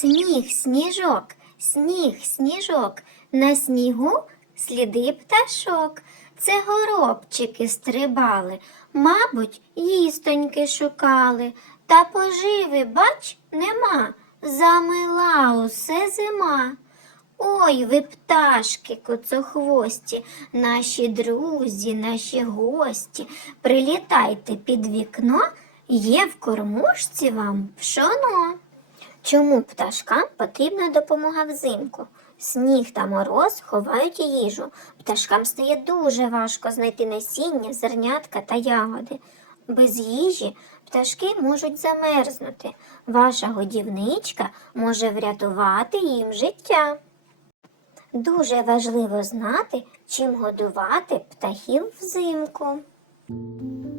Сніг, сніжок, сніг, сніжок, на снігу сліди пташок. Це горобчики стрибали, мабуть, їстоньки шукали. Та поживи, бач, нема, замила усе зима. Ой, ви пташки коцохвості, наші друзі, наші гості, прилітайте під вікно, є в кормушці вам пшоно. Чому пташкам потрібна допомога взимку? Сніг та мороз ховають їжу. Пташкам стає дуже важко знайти насіння, зернятка та ягоди. Без їжі пташки можуть замерзнути. Ваша годівничка може врятувати їм життя. Дуже важливо знати, чим годувати птахів взимку.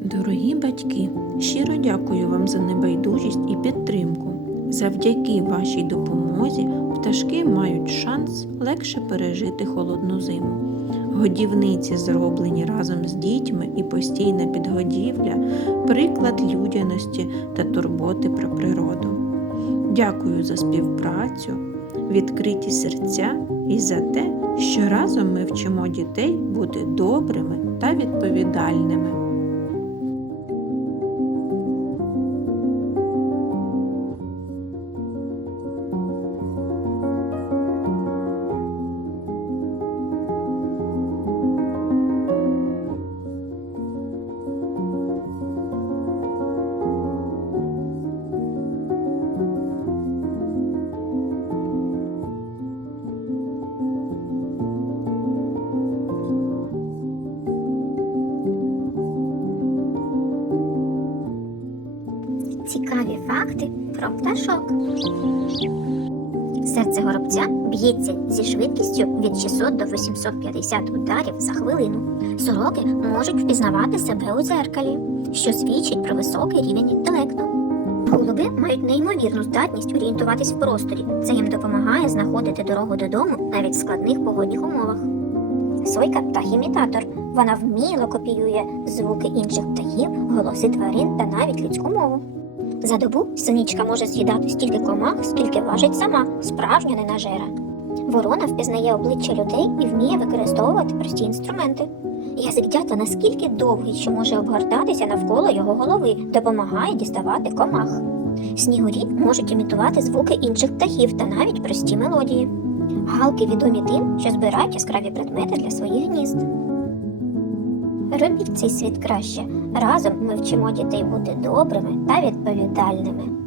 Дорогі батьки, щиро дякую вам за небайдужість і підтримку. Завдяки вашій допомозі пташки мають шанс легше пережити холодну зиму. Годівниці, зроблені разом з дітьми і постійна підгодівля приклад людяності та турботи про природу. Дякую за співпрацю, відкриті серця і за те, що разом ми вчимо дітей бути добрими та відповідальними. Цікаві факти про пташок. Серце горобця б'ється зі швидкістю від 600 до 850 ударів за хвилину. Сороки можуть впізнавати себе у дзеркалі, що свідчить про високий рівень інтелекту. Голуби мають неймовірну здатність орієнтуватись в просторі. Це їм допомагає знаходити дорогу додому навіть в складних погодних умовах. Сойка птах-імітатор. Вона вміло копіює звуки інших птахів, голоси тварин та навіть людську мову. За добу синичка може з'їдати стільки комах, скільки важить сама, справжня ненажера. Ворона впізнає обличчя людей і вміє використовувати прості інструменти. Язик дятла наскільки довгий, що може обгортатися навколо його голови, допомагає діставати комах. Снігурі можуть імітувати звуки інших птахів та навіть прості мелодії. Галки відомі тим, що збирають яскраві предмети для своїх гнізд. Робіть цей світ краще. Разом ми вчимо дітей бути добрими та відповідальними.